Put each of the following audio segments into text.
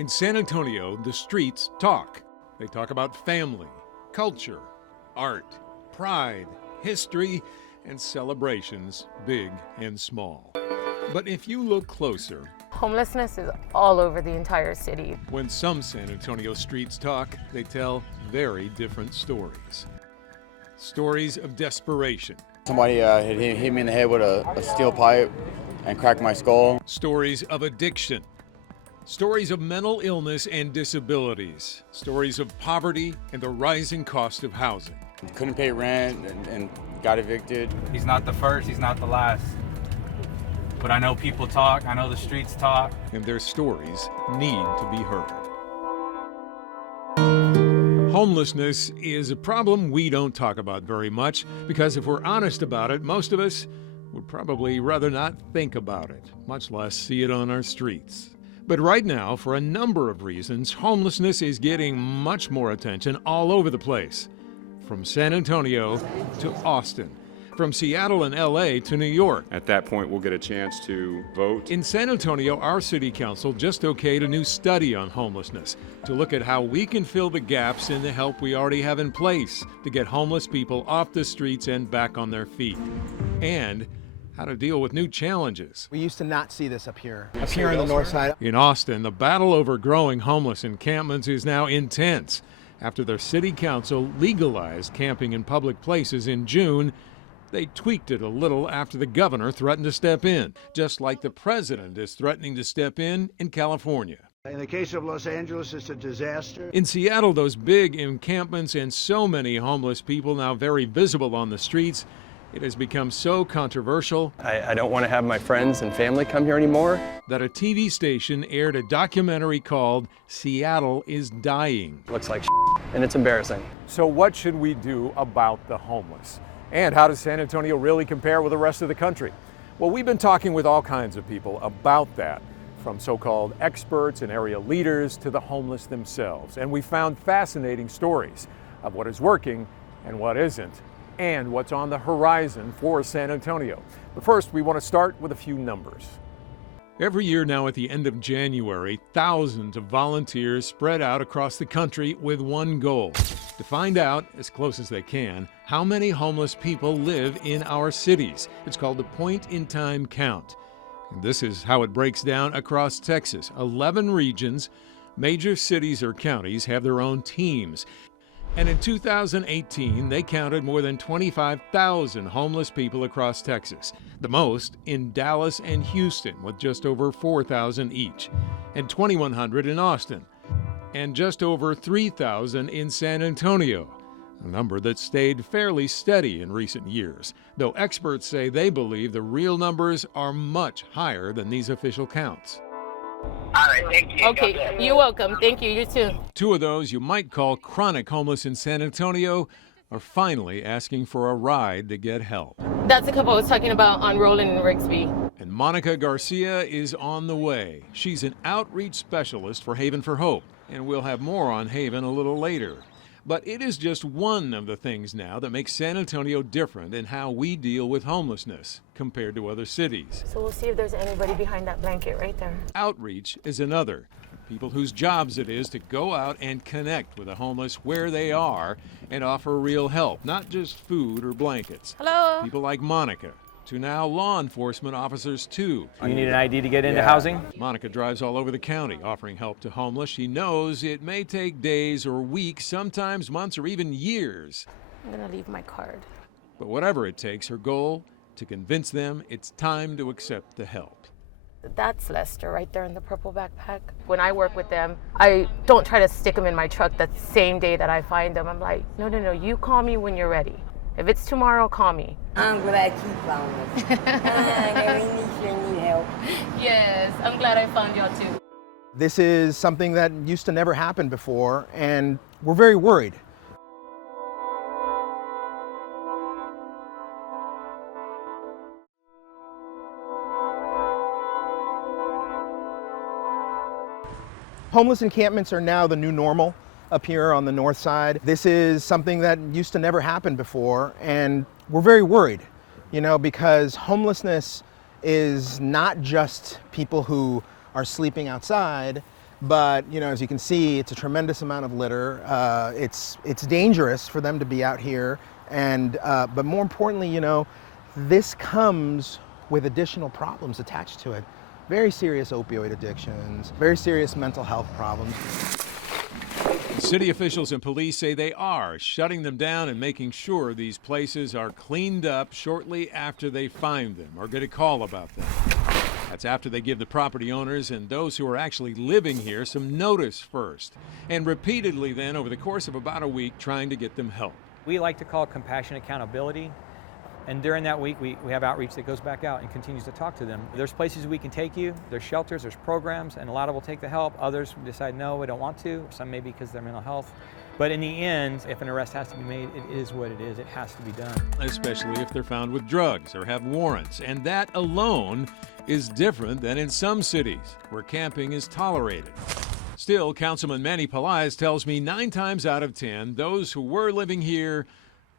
In San Antonio, the streets talk. They talk about family, culture, art, pride, history, and celebrations, big and small. But if you look closer, homelessness is all over the entire city. when some San Antonio streets talk, they tell very different stories. Stories of desperation. Somebody hit me in the head with a steel pipe and cracked my skull. Stories of addiction. Stories of mental illness and disabilities. Stories of poverty and the rising cost of housing. Couldn't pay rent and got evicted. He's not the first, he's not the last. But I know people talk, I know the streets talk. And their stories need to be heard. Homelessness is a problem we don't talk about very much because if we're honest about it, most of us would probably rather not think about it, much less see it on our streets. But right now, for a number of reasons, homelessness is getting much more attention all over the place. From San Antonio to Austin, from Seattle and LA to New York. At that point, we'll get a chance to vote. In San Antonio, our city council just okayed a new study on homelessness to look at how we can fill the gaps in the help we already have in place to get homeless people off the streets and back on their feet, and how to deal with new challenges. We used to not see this up here on the north side. In Austin, the battle over growing homeless encampments is now intense after their city council legalized camping in public places in June. They tweaked it a little after the governor threatened to step in, just like the president is threatening to step in California. In the case of Los Angeles, it's a disaster. In Seattle, those big encampments and so many homeless people now very visible on the streets, it has become so controversial I don't want to have my friends and family come here anymore. that a TV station aired a documentary called Seattle is Dying. Looks like and it's embarrassing. So what should we do about the homeless? And how does San Antonio really compare with the rest of the country? Well, we've been talking with all kinds of people about that, from so-called experts and area leaders to the homeless themselves. And we found fascinating stories of what is working and what isn't, and what's on the horizon for San Antonio. But first, we want to start with a few numbers. Every year now at the end of January, thousands of volunteers spread out across the country with one goal: to find out, as close as they can, how many homeless people live in our cities. It's called the point-in-time count. And this is how it breaks down across Texas. 11 regions, major cities or counties have their own teams. And in 2018, they counted more than 25,000 homeless people across Texas, the most in Dallas and Houston, with just over 4,000 each, and 2,100 in Austin, and just over 3,000 in San Antonio, a number that stayed fairly steady in recent years, though experts say they believe the real numbers are much higher than these official counts. All right, thank you. Okay, you're welcome. Thank you. You too. Two of those you might call chronic homeless in San Antonio are finally asking for a ride to get help. That's the couple I was talking about on Roland and Rigsby. And Monica Garcia is on the way. She's an outreach specialist for Haven for Hope, and we'll have more on Haven a little later. But it is just one of the things now that makes San Antonio different in how we deal with homelessness compared to other cities. So we'll see if there's anybody behind that blanket right there. Outreach is another. People whose jobs it is to go out and connect with the homeless where they are and offer real help, not just food or blankets. Hello. People like Monica, to now law enforcement officers too. You need an ID to get into housing? Monica drives all over the county offering help to homeless. She knows it may take days or weeks, sometimes months or even years. I'm gonna leave my card. But whatever it takes, her goal, to convince them it's time to accept the help. That's Lester right there in the purple backpack. When I work with them, I don't try to stick them in my truck that same day that I find them. I'm like, no, you call me when you're ready. If it's tomorrow, call me. I'm glad you found us. I really need help. Yes, I'm glad I found y'all too. This is something that used to never happen before, and we're very worried. Homeless encampments are now the new normal up here on the north side. This is something that used to never happen before, and we're very worried, because homelessness is not just people who are sleeping outside. But as you can see, it's a tremendous amount of litter. It's dangerous for them to be out here, and but more importantly, this comes with additional problems attached to it. Very serious opioid addictions, very serious mental health problems. City officials and police say they are shutting them down and making sure these places are cleaned up shortly after they find them or get a call about them. That's after they give the property owners and those who are actually living here some notice first, and repeatedly then over the course of about a week trying to get them help. We like to call it compassionate accountability. And during that week, we have outreach that goes back out and continues to talk to them. There's places we can take you, there's shelters, there's programs, and a lot of will take the help. Others decide, no, we don't want to. Some maybe because of their mental health. But in the end, if an arrest has to be made, it is what it is. It has to be done. Especially if they're found with drugs or have warrants. And that alone is different than in some cities where camping is tolerated. Still, Councilman Manny Pelaez tells me 9 times out of 10, those who were living here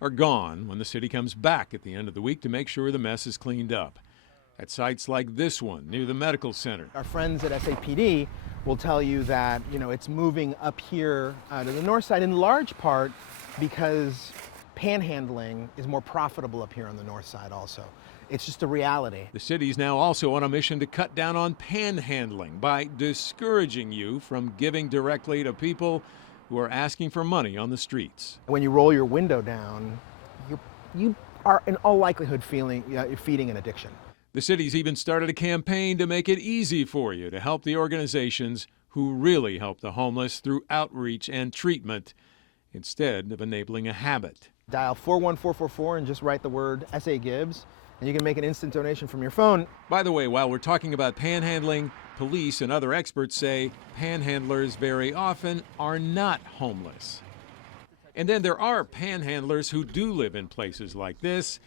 are gone when the city comes back at the end of the week to make sure the mess is cleaned up. At sites like this one near the medical center. Our friends at SAPD will tell you that it's moving up here to the north side in large part because panhandling is more profitable up here on the north side also. It's just a reality. The city's now also on a mission to cut down on panhandling by discouraging you from giving directly to people who are asking for money on the streets. When you roll your window down, you are in all likelihood feeding an addiction. The city's even started a campaign to make it easy for you to help the organizations who really help the homeless through outreach and treatment instead of enabling a habit. Dial 41444 and just write the word SA Gibbs, and you can make an instant donation from your phone. By the way, while we're talking about panhandling, police and other experts say panhandlers very often are not homeless. And then there are panhandlers who do live in places like this,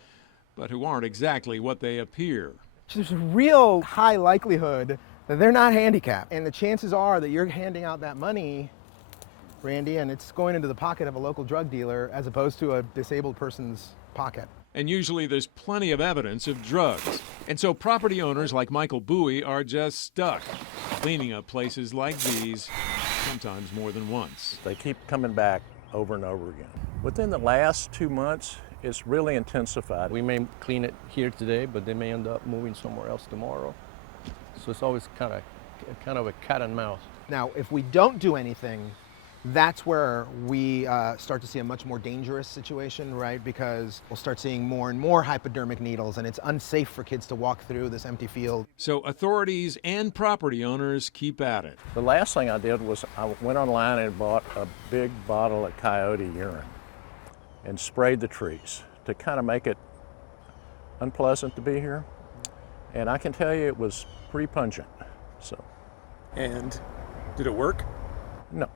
but who aren't exactly what they appear. There's a real high likelihood that they're not handicapped. And the chances are that you're handing out that money, Randy, and it's going into the pocket of a local drug dealer as opposed to a disabled person's pocket. And usually there's plenty of evidence of drugs. And so property owners like Michael Bowie are just stuck cleaning up places like these, sometimes more than once. They keep coming back over and over again. Within the last 2 months, it's really intensified. We may clean it here today, but they may end up moving somewhere else tomorrow. So it's always kind of a cat and mouse. Now, if we don't do anything, that's where we start to see a much more dangerous situation, right? Because we'll start seeing more and more hypodermic needles, and it's unsafe for kids to walk through this empty field. So authorities and property owners keep at it. The last thing I did was I went online and bought a big bottle of coyote urine and sprayed the trees to kind of make it unpleasant to be here. And I can tell you it was pretty pungent. And did it work? No.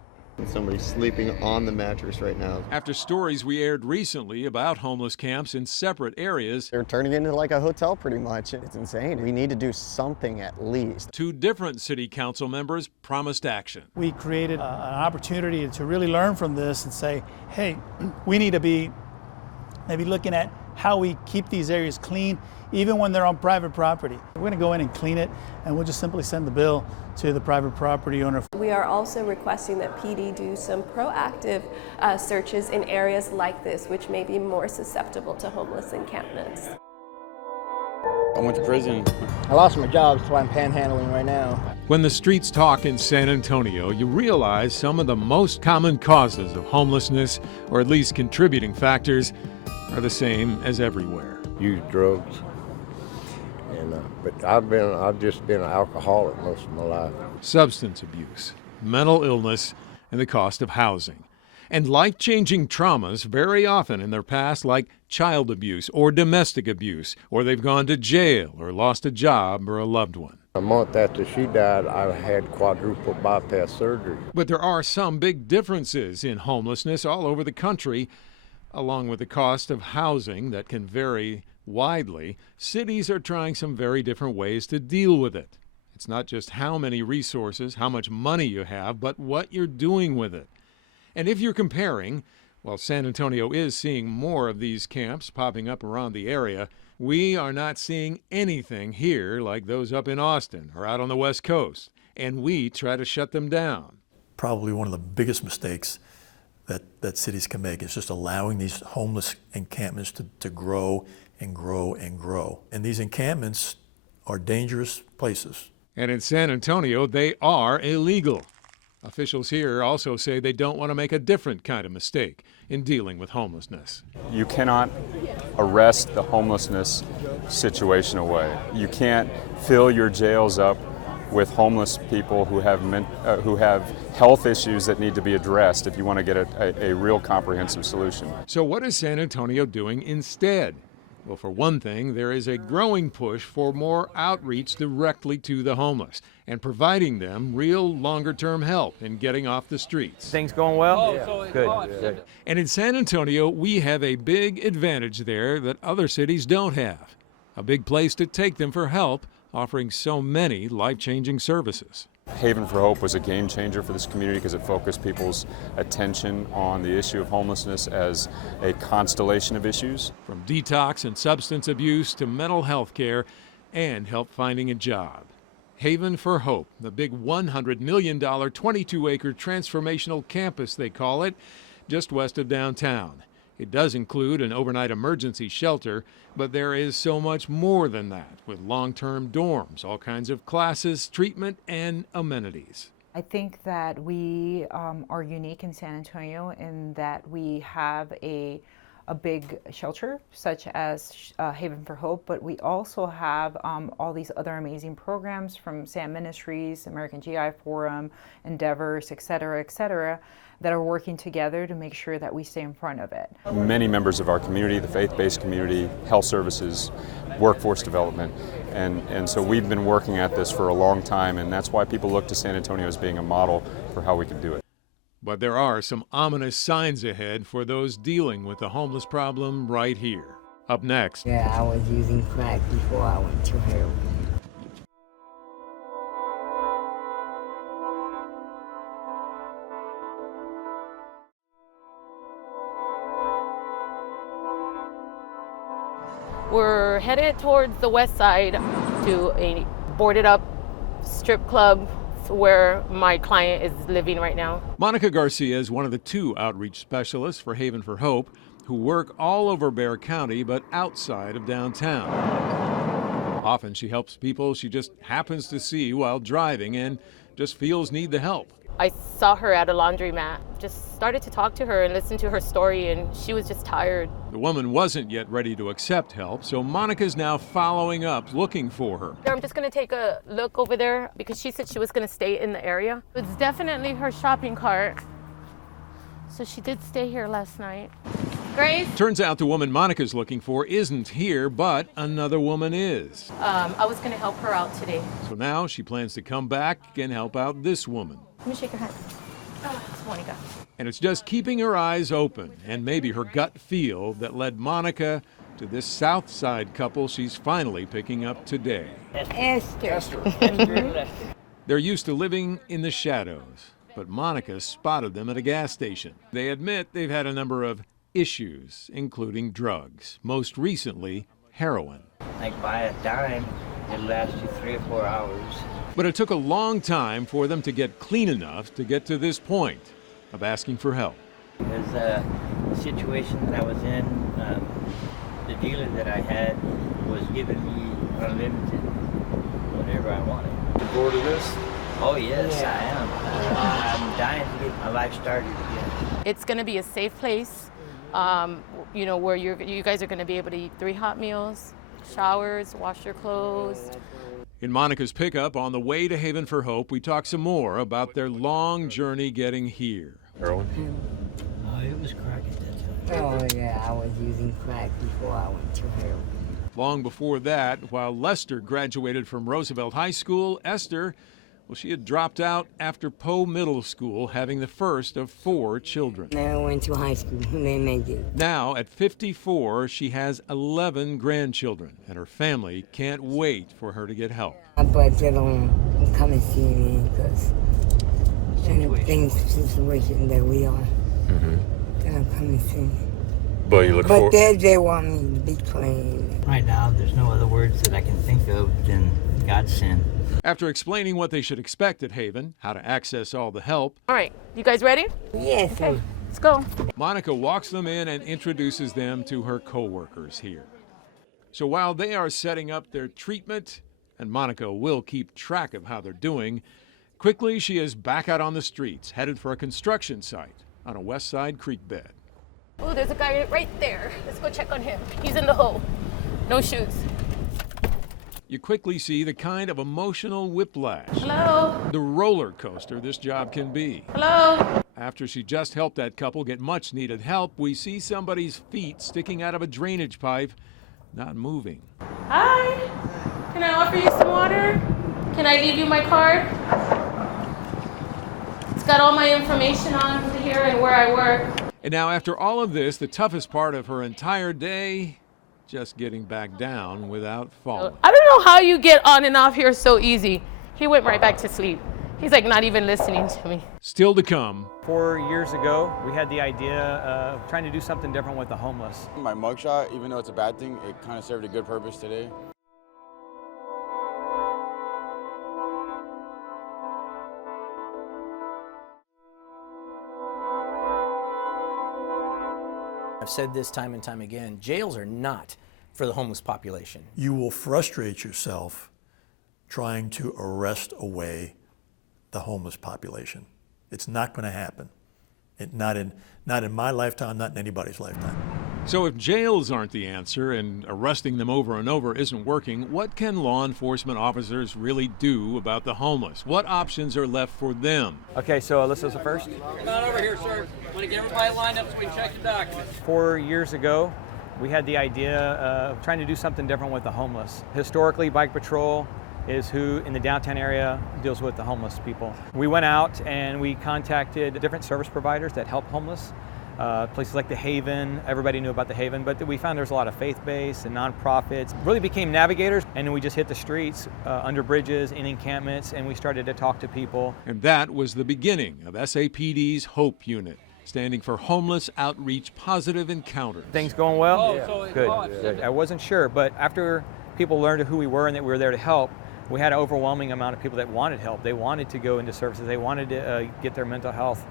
Somebody's sleeping on the mattress right now. After stories we aired recently about homeless camps in separate areas, They're turning it into like a hotel pretty much. It's insane. We need to do something at least. 2 different city council members promised action. We created an opportunity to really learn from this and say, hey, we need to be maybe looking at how we keep these areas clean, even when they're on private property. We're going to go in and clean it, and we'll just simply send the bill to the private property owner. We are also requesting that PD do some proactive searches in areas like this, which may be more susceptible to homeless encampments. I went to prison. I lost my job, that's why I'm panhandling right now. When the streets talk in San Antonio, you realize some of the most common causes of homelessness, or at least contributing factors, are the same as everywhere. Use drugs, and but I've just been an alcoholic most of my life. Substance abuse, mental illness, and the cost of housing. And life-changing traumas very often in their past, like child abuse or domestic abuse, or they've gone to jail or lost a job or a loved one. A month after she died, I had quadruple bypass surgery. But there are some big differences in homelessness all over the country. Along with the cost of housing that can vary widely, cities are trying some very different ways to deal with it. It's not just how many resources, how much money you have, but what you're doing with it. And if you're comparing, while San Antonio is seeing more of these camps popping up around the area, we are not seeing anything here like those up in Austin or out on the West Coast. and we try to shut them down. Probably one of the biggest mistakes that cities can make is just allowing these homeless encampments to grow and grow and grow. And these encampments are dangerous places. And in San Antonio, they are illegal. Officials here also say they don't want to make a different kind of mistake in dealing with homelessness. You cannot arrest the homelessness situation away. You can't fill your jails up with homeless people who have health issues that need to be addressed if you want to get a real comprehensive solution. So what is San Antonio doing instead? Well, for one thing, there is a growing push for more outreach directly to the homeless and providing them real longer-term help in getting off the streets. Things going well? Yeah. Good. And in San Antonio, we have a big advantage there that other cities don't have. A big place to take them for help, offering so many life-changing services. Haven for Hope was a game changer for this community because it focused people's attention on the issue of homelessness as a constellation of issues. From detox and substance abuse to mental health care and help finding a job. Haven for Hope, the big $100 million, 22-acre transformational campus, they call it, just west of downtown. It does include an overnight emergency shelter, but there is so much more than that, with long-term dorms, all kinds of classes, treatment, and amenities. I think that we are unique in San Antonio in that we have a big shelter, such as Haven for Hope, but we also have all these other amazing programs from SAM Ministries, American GI Forum, Endeavors, et cetera, that are working together to make sure that we stay in front of it. Many members of our community, the faith-based community, health services, workforce development, and so we've been working at this for a long time, and that's why people look to San Antonio as being a model for how we can do it. But there are some ominous signs ahead for those dealing with the homeless problem right here. Up next. Yeah, I was using crack before I went to heroin. We're headed towards the west side to a boarded up strip club where my client is living right now. Monica Garcia is one of the 2 outreach specialists for Haven for Hope who work all over Bexar County but outside of downtown. Often she helps people she just happens to see while driving and just feels need the help. I saw her at a laundromat, just started to talk to her and listen to her story, and she was just tired. The woman wasn't yet ready to accept help, so Monica's now following up, looking for her. I'm just gonna take a look over there because she said she was gonna stay in the area. It's definitely her shopping cart. So she did stay here last night. Grace? Turns out the woman Monica's looking for isn't here, but another woman is. I was gonna help her out today. So now she plans to come back and help out this woman. Let me shake her hand. It's Monica. And it's just keeping her eyes open and maybe her gut feel that led Monica to this South Side couple she's finally picking up today. Esther. They're used to living in the shadows, but Monica spotted them at a gas station. They admit they've had a number of issues, including drugs, most recently heroin. Like by a dime, it lasts you 3 or 4 hours. But it took a long time for them to get clean enough to get to this point of asking for help. Because the situation that I was in, the dealer that I had was giving me unlimited whatever I wanted. You bored of this? Oh yes, I am. I'm dying to get my life started again. It's going to be a safe place, you know, where you guys are going to be able to eat 3 hot meals, showers, wash your clothes. In Monica's pickup on the way to Haven for Hope, we talk some more about their long journey getting here. Oh, it was crack at that time. Oh yeah, I was using crack before I went to heroin. Long before that, while Lester graduated from Roosevelt High School, Esther, well, she had dropped out after Poe Middle School, having the first of 4 children. Never went to high school, they made it. Now, at 54, she has 11 grandchildren, and her family can't wait for her to get help. But they don't come and see me because situation that we are. They don't come and see me. But you look But they want me to be clean. Right now, there's no other words that I can think of than godsend. After explaining what they should expect at Haven, how to access all the help. All right, you guys ready? Yes. Okay, let's go. Monica walks them in and introduces them to her co-workers here. So while they are setting up their treatment, and Monica will keep track of how they're doing, quickly she is back out on the streets, headed for a construction site on a West Side creek bed. Oh, there's a guy right there. Let's go check on him. He's in the hole. No shoes. You quickly see the kind of emotional whiplash. Hello? The roller coaster this job can be. Hello? After she just helped that couple get much needed help, we see somebody's feet sticking out of a drainage pipe, not moving. Hi. Can I offer you some water? Can I leave you my card? It's got all my information on here and where I work. And now after all of this, the toughest part of her entire day, just getting back down without falling. I don't know how you get on and off here so easy. He went right back to sleep. He's like not even listening to me. Still to come. 4 years ago, we had the idea of trying to do something different with the homeless. My mugshot, even though it's a bad thing, it kind of served a good purpose today. I've said this time and time again, jails are not for the homeless population. You will frustrate yourself trying to arrest away the homeless population. It's not going to happen. Not in my lifetime, not in anybody's lifetime. So if jails aren't the answer and arresting them over and over isn't working, what can law enforcement officers really do about the homeless? What options are left for them? Okay, so Alyssa's the first. Come on over here, sir. I want to get everybody lined up so we can check your documents. 4 years ago, we had the idea of trying to do something different with the homeless. Historically, Bike Patrol is who in the downtown area deals with the homeless people. We went out and we contacted different service providers that help homeless. Places like the Haven, everybody knew about the Haven, but we found there's a lot of faith-based and nonprofits. Really became navigators, and then we just hit the streets, under bridges, in encampments, and we started to talk to people. And that was the beginning of SAPD's HOPE unit, standing for Homeless Outreach Positive Encounter. Things going well? Oh, so Good. I wasn't sure, but after people learned who we were and that we were there to help, we had an overwhelming amount of people that wanted help. They wanted to go into services. They wanted to get their mental health,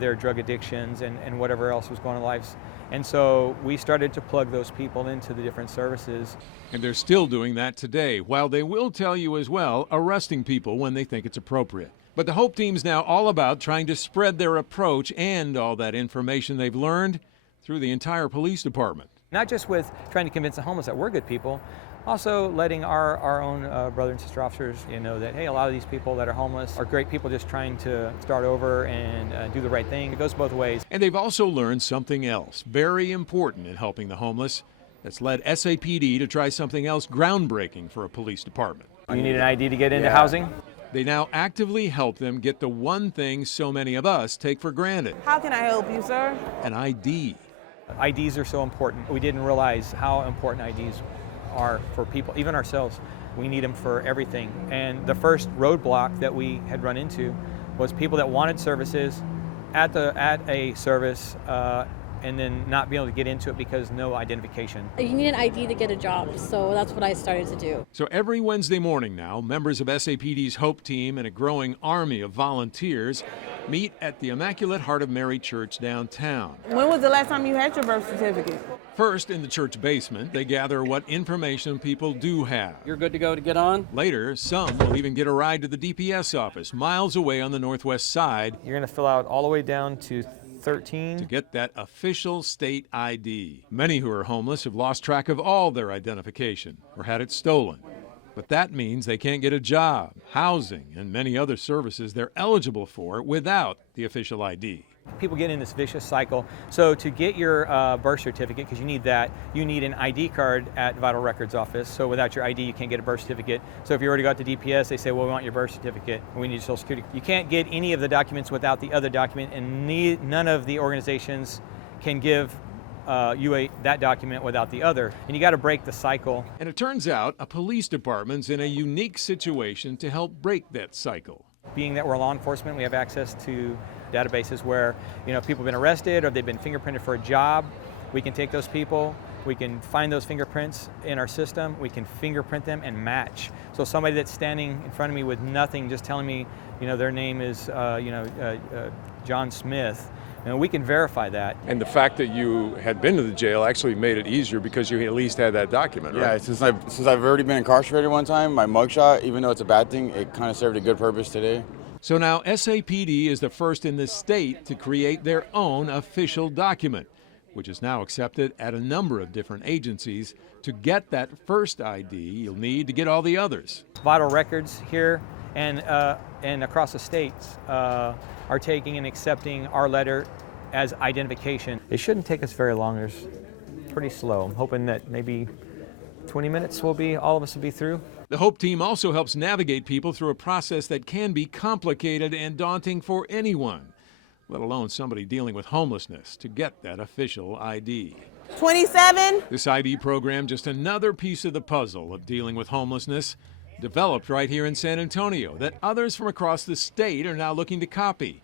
their drug addictions, and whatever else was going on in lives. And so we started to plug those people into the different services. And they're still doing that today, while they will tell you as well, arresting people when they think it's appropriate. But the HOPE team's now all about trying to spread their approach and all that information they've learned through the entire police department. Not just with trying to convince the homeless that we're good people, also letting our own brother and sister officers know that, hey, a lot of these people that are homeless are great people just trying to start over and do the right thing. It goes both ways. And they've also learned something else very important in helping the homeless that's led SAPD to try something else groundbreaking for a police department. You need an ID to get into housing? They now actively help them get the one thing so many of us take for granted. How can I help you, sir? An ID. IDs are so important. We didn't realize how important IDs are for people, even ourselves. We need them for everything. And the first roadblock that we had run into was people that wanted services at a service and then not be able to get into it because no identification. You need an ID to get a job, so that's what I started to do. So every Wednesday morning now, members of SAPD's HOPE team and a growing army of volunteers meet at the Immaculate Heart of Mary Church downtown. When was the last time you had your birth certificate? First, in the church basement, they gather what information people do have. You're good to go to get on? Later, some will even get a ride to the DPS office miles away on the northwest side. You're going to fill out all the way down to 13 to get that official state ID. Many who are homeless have lost track of all their identification or had it stolen. But that means they can't get a job, housing, and many other services they're eligible for without the official ID. People get in this vicious cycle. So to get your birth certificate, because you need that, you need an ID card at Vital Records office. So without your ID, you can't get a birth certificate. So if you already got the DPS, they say, well, we want your birth certificate, and we need your Social Security. You can't get any of the documents without the other document, and none of the organizations can give you that document without the other. And you got to break the cycle. And it turns out a police department's in a unique situation to help break that cycle. Being that we're law enforcement, we have access to databases where people have been arrested or they've been fingerprinted for a job, We can take those people, we can find those fingerprints in our system, we can fingerprint them and match. So somebody that's standing in front of me with nothing, just telling me, their name is, John Smith, we can verify that. And the fact that you had been to the jail actually made it easier because you at least had that document, right? Yeah, since I've already been incarcerated one time, my mugshot, even though it's a bad thing, it kind of served a good purpose today. So now SAPD is the first in the state to create their own official document, which is now accepted at a number of different agencies. To get that first ID, you'll need to get all the others. Vital records here and across the states are taking and accepting our letter as identification. It shouldn't take us very long. It's pretty slow. I'm hoping that maybe 20 minutes all of us will be through. The HOPE team also helps navigate people through a process that can be complicated and daunting for anyone, let alone somebody dealing with homelessness, to get that official ID. 27. This ID program, just another piece of the puzzle of dealing with homelessness, developed right here in San Antonio, that others from across the state are now looking to copy.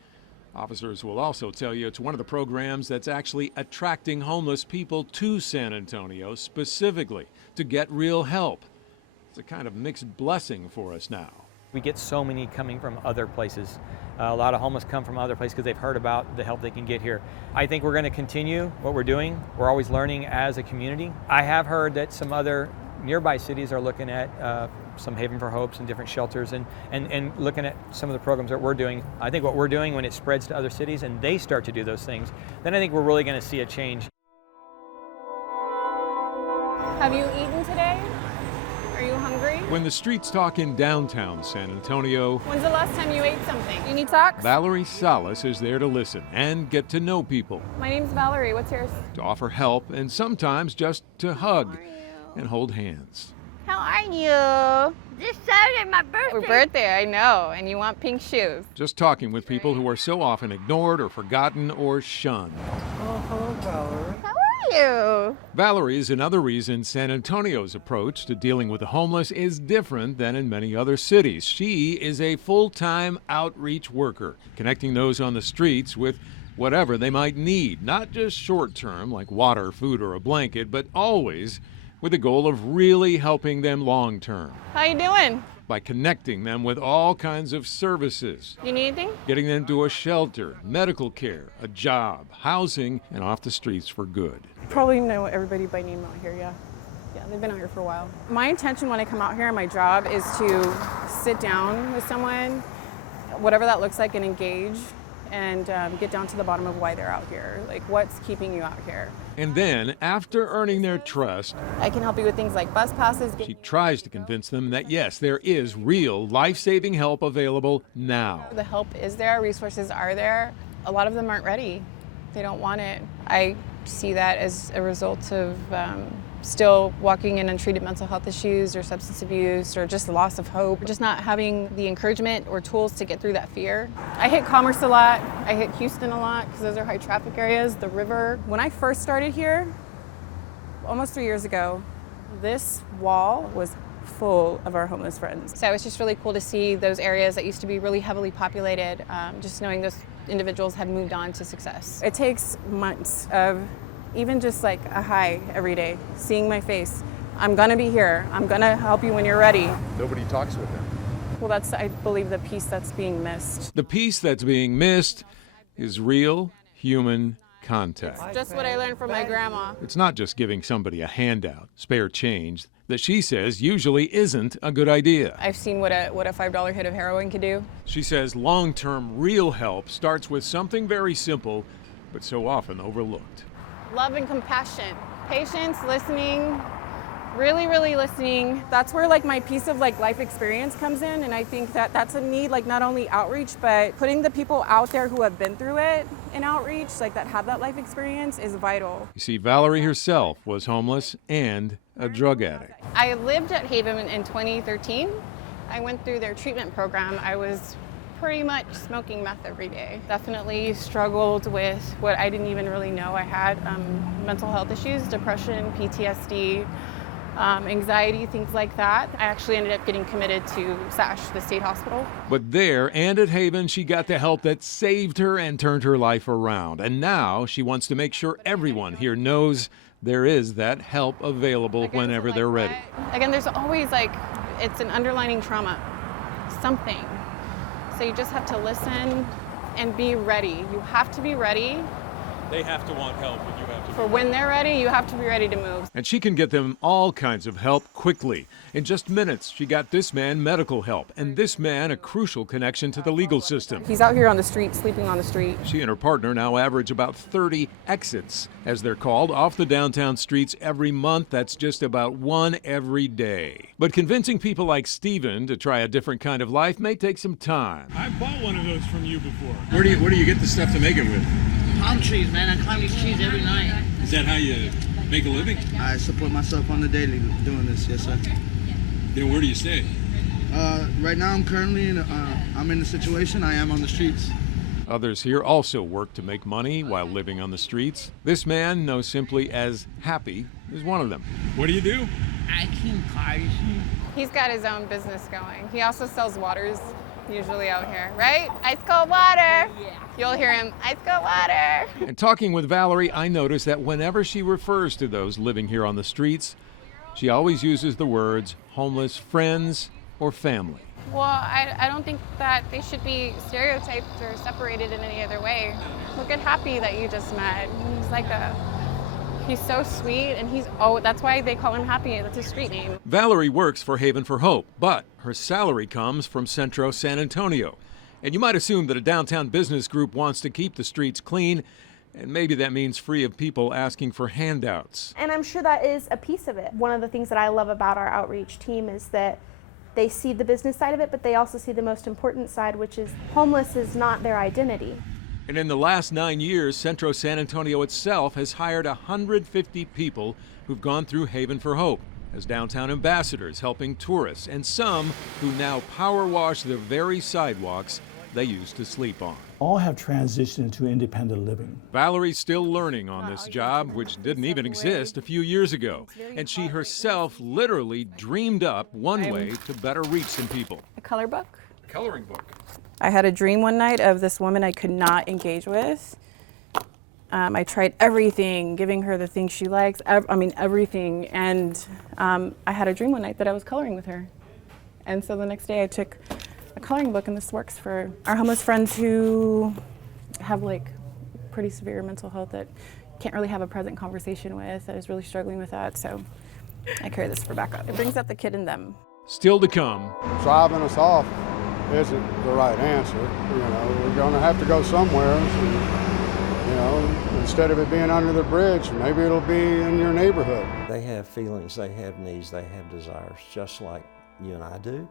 Officers will also tell you it's one of the programs that's actually attracting homeless people to San Antonio specifically to get real help. It's a kind of mixed blessing for us now. We get so many coming from other places. A lot of homeless come from other places because they've heard about the help they can get here. I think we're going to continue what we're doing. We're always learning as a community. I have heard that some other nearby cities are looking at some Haven for Hopes and different shelters and looking at some of the programs that we're doing. I think what we're doing, when it spreads to other cities and they start to do those things, then I think we're really going to see a change. Have you eaten today? Are you hungry? When the streets talk in downtown San Antonio, When's the last time you ate something? You need socks? Valerie Salas is there to listen and get to know people, My name's Valerie. What's yours? to offer help, and sometimes just to hug and hold hands. How are you? This Saturday, my birthday. Your birthday, I know, and you want pink shoes. Just talking with people who are so often ignored or forgotten or shunned. Oh, hello, Valerie. How are you? Valerie is another reason San Antonio's approach to dealing with the homeless is different than in many other cities. She is a full-time outreach worker, connecting those on the streets with whatever they might need, not just short-term like water, food, or a blanket, but always with the goal of really helping them long-term. How you doing? By connecting them with all kinds of services. You need anything? Getting them to a shelter, medical care, a job, housing, and off the streets for good. Probably know everybody by name out here, yeah. Yeah, they've been out here for a while. My intention when I come out here, my job is to sit down with someone, whatever that looks like, and engage and get down to the bottom of why they're out here. Like, what's keeping you out here? And then, after earning their trust, I can help you with things like bus passes. she tries to convince them that yes, there is real life-saving help available now. The help is there, resources are there. A lot of them aren't ready. They don't want it. I see that as a result of still walking in untreated mental health issues or substance abuse or just loss of hope, just not having the encouragement or tools to get through that fear. I hit Commerce a lot. I hit Houston a lot because those are high traffic areas, the river. When I first started here, almost 3 years ago, this wall was full of our homeless friends. So it's just really cool to see those areas that used to be really heavily populated, just knowing those individuals have moved on to success. It takes months of even just like a hi every day, seeing my face. I'm gonna be here. I'm gonna help you when you're ready. Nobody talks with them. Well, that's, I believe, the piece that's being missed. The piece that's being missed is real human contact. Just what I learned from my grandma. It's not just giving somebody a handout, spare change, that she says usually isn't a good idea. I've seen what a $5 hit of heroin could do. She says long-term real help starts with something very simple, but so often overlooked. Love and compassion, patience, listening, really, really listening. That's where like my piece of like life experience comes in, and I think that that's a need, like not only outreach, but putting the people out there who have been through it in outreach, like that have that life experience, is vital. You see, Valerie herself was homeless and a drug addict. I lived at Haven in 2013. I went through their treatment program. I was pretty much smoking meth every day. Definitely struggled with what I didn't even really know I had, mental health issues, depression, PTSD, anxiety, things like that. I actually ended up getting committed to SASH, the state hospital. But there and at Haven, she got the help that saved her and turned her life around. And now she wants to make sure everyone here knows there is that help available whenever they're ready. Again, there's always it's an underlining trauma, something. So you just have to listen and be ready. You have to be ready. They have to want help, and you have to. For when they're ready, you have to be ready to move. And she can get them all kinds of help quickly. In just minutes, she got this man medical help, and this man a crucial connection to the legal system. He's out here on the street, sleeping on the street. She and her partner now average about 30 exits, as they're called, off the downtown streets every month. That's just about one every day. But convincing people like Steven to try a different kind of life may take some time. I bought one of those from you before. Where do you get the stuff to make it with? Palm trees, man. I climb these trees every night. Is that how you make a living? I support myself on the daily doing this, yes, sir. Then where do you stay? Right now, I'm currently I'm in a situation. I am on the streets. Others here also work to make money while living on the streets. This man, known simply as Happy, is one of them. What do you do? I clean cars. He's got his own business going. He also sells waters, usually out here, right? Ice cold water. Yeah. You'll hear him, ice cold water. And talking with Valerie, I noticed that whenever she refers to those living here on the streets, she always uses the words homeless friends or family. Well, I don't think that they should be stereotyped or separated in any other way. Look at Happy that you just met. He's so sweet, and that's why they call him Happy. That's his street name. Valerie works for Haven for Hope, but her salary comes from Centro San Antonio. And you might assume that a downtown business group wants to keep the streets clean, and maybe that means free of people asking for handouts. And I'm sure that is a piece of it. One of the things that I love about our outreach team is that they see the business side of it, but they also see the most important side, which is homeless is not their identity. And in the last 9 years, Centro San Antonio itself has hired 150 people who've gone through Haven for Hope as downtown ambassadors, helping tourists, and some who now power wash the very sidewalks they used to sleep on. All have transitioned to independent living. Valerie's still learning on this job, which didn't even exist a few years ago. And she herself literally dreamed up one way to better reach some people. A color book. Coloring book. I had a dream one night of this woman I could not engage with. I tried everything, giving her the things she likes, everything. And I had a dream one night that I was coloring with her. And so the next day I took a coloring book, and this works for our homeless friends who have pretty severe mental health that can't really have a present conversation with, that is really struggling with that. So I carry this for backup. It brings out the kid in them. Still to come. Driving us off isn't the right answer. We're going to have to go somewhere. So, instead of it being under the bridge, maybe it'll be in your neighborhood. They have feelings, they have needs, they have desires, just like you and I do.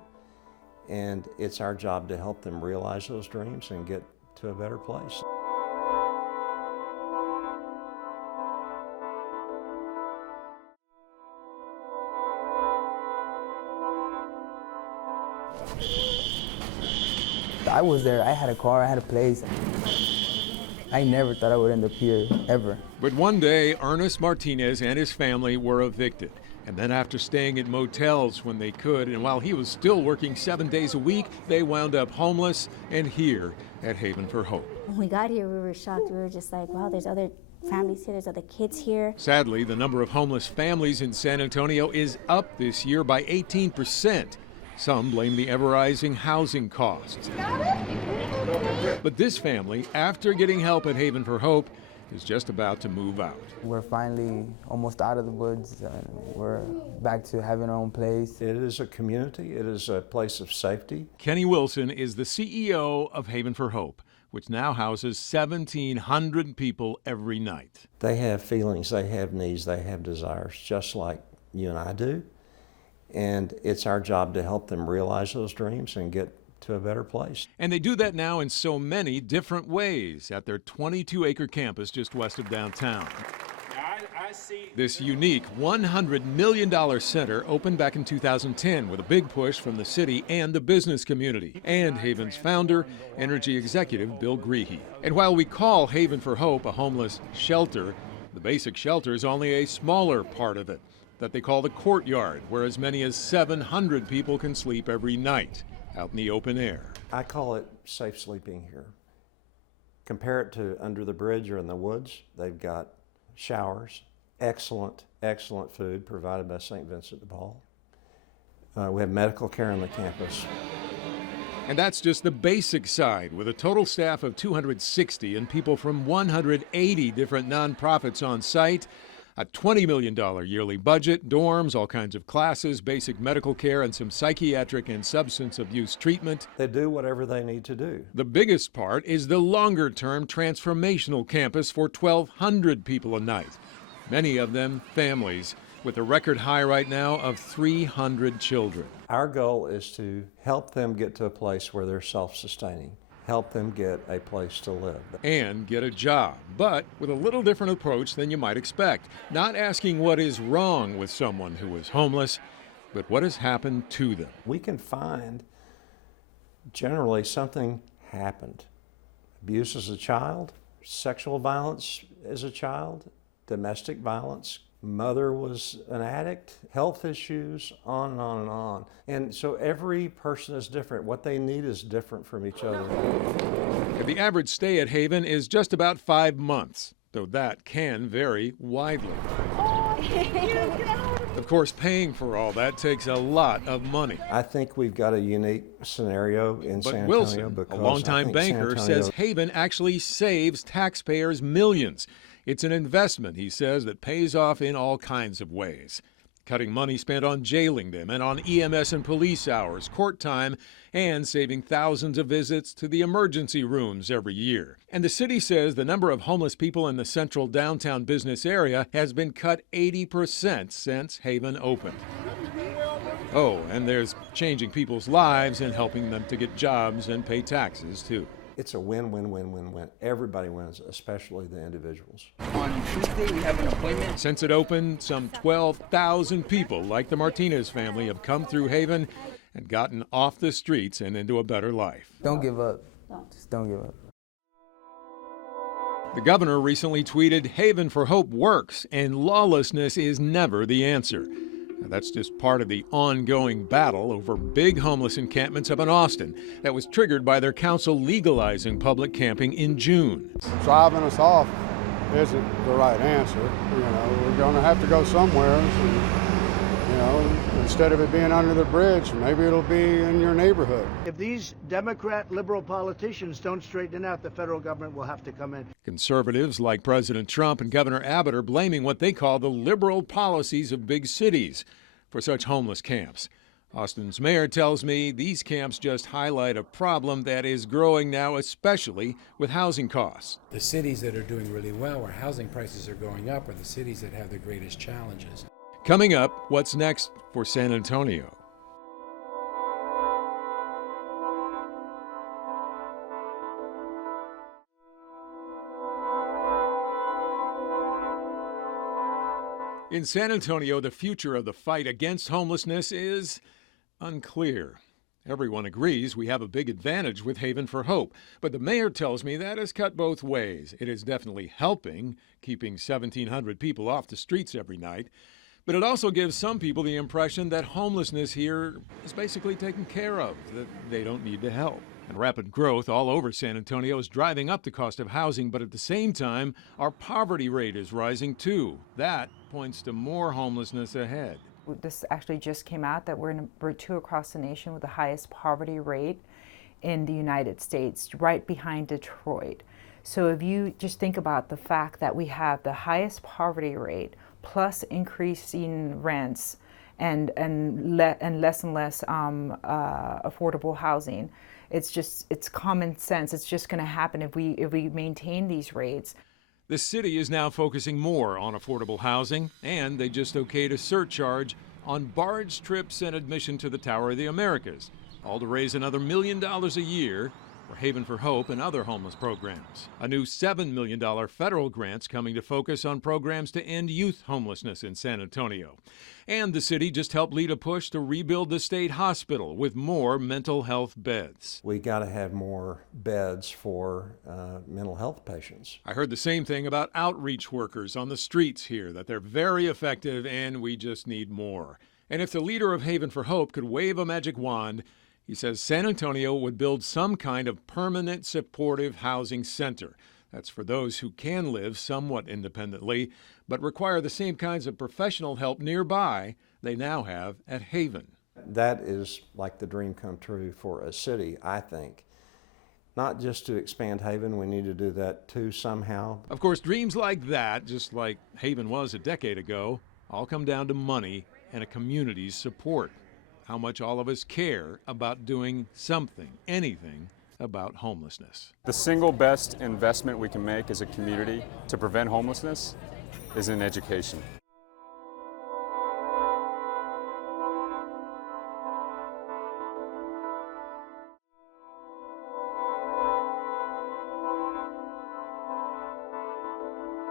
And it's our job to help them realize those dreams and get to a better place. I was there, I had a car, I had a place. I never thought I would end up here, ever. But one day, Ernest Martinez and his family were evicted. And then after staying at motels when they could, and while he was still working 7 days a week, they wound up homeless and here at Haven for Hope. When we got here, we were shocked. We were just like, wow, there's other families here, there's other kids here. Sadly, the number of homeless families in San Antonio is up this year by 18%. Some blame the ever-rising housing costs. But this family, after getting help at Haven for Hope, is just about to move out. We're finally almost out of the woods. We're back to having our own place. It is a community. It is a place of safety. Kenny Wilson is the CEO of Haven for Hope, which now houses 1,700 people every night. They have feelings, they have needs, they have desires, just like you and I do. And it's our job to help them realize those dreams and get to a better place. And they do that now in so many different ways at their 22-acre campus just west of downtown. This unique $100 million center opened back in 2010 with a big push from the city and the business community, and Haven's founder, energy executive Bill Greehey. And while we call Haven for Hope a homeless shelter, the basic shelter is only a smaller part of it. that they call the courtyard, where as many as 700 people can sleep every night out in the open air. I call it safe sleeping here. Compare it to under the bridge or in the woods. They've got showers, excellent food provided by St. Vincent de Paul. We have medical care on the campus. And that's just the basic side, with a total staff of 260 and people from 180 different nonprofits on site. A $20 million yearly budget, dorms, all kinds of classes, basic medical care, and some psychiatric and substance abuse treatment. They do whatever they need to do. The biggest part is the longer-term transformational campus for 1,200 people a night. Many of them families, with a record high right now of 300 children. Our goal is to help them get to a place where they're self-sustaining. Help them get a place to live. And get a job, but with a little different approach than you might expect. Not asking what is wrong with someone who is homeless, but what has happened to them. We can find generally something happened. Abuse as a child, sexual violence as a child, domestic violence, mother was an addict, health issues, on and on and on. And so every person is different. What they need is different from each other. The average stay at Haven is just about 5 months, though that can vary widely. Of course, paying for all that takes a lot of money. I think we've got a unique scenario in San Antonio. Wilson, because a longtime banker, says Haven actually saves taxpayers millions. It's an investment, he says, that pays off in all kinds of ways. Cutting money spent on jailing them and on EMS and police hours, court time, and saving thousands of visits to the emergency rooms every year. And the city says the number of homeless people in the central downtown business area has been cut 80% since Haven opened. Oh, and there's changing people's lives and helping them to get jobs and pay taxes, too. It's a win-win-win-win-win. Everybody wins, especially the individuals. On Tuesday, we have an appointment. Since it opened, some 12,000 people, like the Martinez family, have come through Haven and gotten off the streets and into a better life. Don't give up. Just don't give up. The governor recently tweeted, "Haven for Hope works, and lawlessness is never the answer." Now, that's just part of the ongoing battle over big homeless encampments up in Austin that was triggered by their council legalizing public camping in June. Driving us off isn't the right answer. You know, we're going to have to go somewhere. And, you know, instead of it being under the bridge, maybe it'll be in your neighborhood. If these Democrat liberal politicians don't straighten it out, the federal government will have to come in. Conservatives like President Trump and Governor Abbott are blaming what they call the liberal policies of big cities for such homeless camps. Austin's mayor tells me these camps just highlight a problem that is growing now, especially with housing costs. The cities that are doing really well, where housing prices are going up, are the cities that have the greatest challenges. Coming up, what's next for San Antonio? In San Antonio, the future of the fight against homelessness is unclear. Everyone agrees we have a big advantage with Haven for Hope, but the mayor tells me that has cut both ways. It is definitely helping, keeping 1,700 people off the streets every night, but it also gives some people the impression that homelessness here is basically taken care of, that they don't need the help. And rapid growth all over San Antonio is driving up the cost of housing, but at the same time, our poverty rate is rising too. That points to more homelessness ahead. This actually just came out that we're number 2 across the nation with the highest poverty rate in the United States, right behind Detroit. So if you just think about the fact that we have the highest poverty rate plus increasing rents and less and less affordable housing, it's common sense. It's just going to happen if we maintain these rates. The city is now focusing more on affordable housing, and they just okayed a surcharge on barge trips and admission to the Tower of the Americas, all to raise another $1 million a year for Haven for Hope and other homeless programs. A new $7 million federal grant's coming to focus on programs to end youth homelessness in San Antonio. And the city just helped lead a push to rebuild the state hospital with more mental health beds. We got to have more beds for mental health patients. I heard the same thing about outreach workers on the streets here, that they're very effective and we just need more. And if the leader of Haven for Hope could wave a magic wand, he says San Antonio would build some kind of permanent supportive housing center. That's for those who can live somewhat independently, but require the same kinds of professional help nearby they now have at Haven. That is like the dream come true for a city, I think. Not just to expand Haven, we need to do that too somehow. Of course, dreams like that, just like Haven was a decade ago, all come down to money and a community's support. How much all of us care about doing something, anything, about homelessness. The single best investment we can make as a community to prevent homelessness is in education.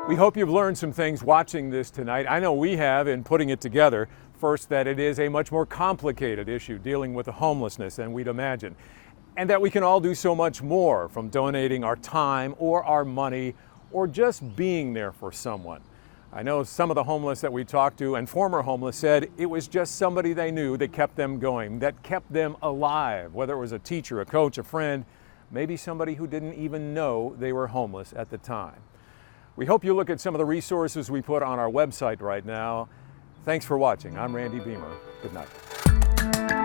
We hope you've learned some things watching this tonight. I know we have in putting it together. First, that it is a much more complicated issue dealing with the homelessness than we'd imagine. And that we can all do so much more, from donating our time or our money or just being there for someone. I know some of the homeless that we talked to and former homeless said it was just somebody they knew that kept them going, that kept them alive, whether it was a teacher, a coach, a friend, maybe somebody who didn't even know they were homeless at the time. We hope you look at some of the resources we put on our website right now. Thanks for watching. I'm Randy Beamer. Good night.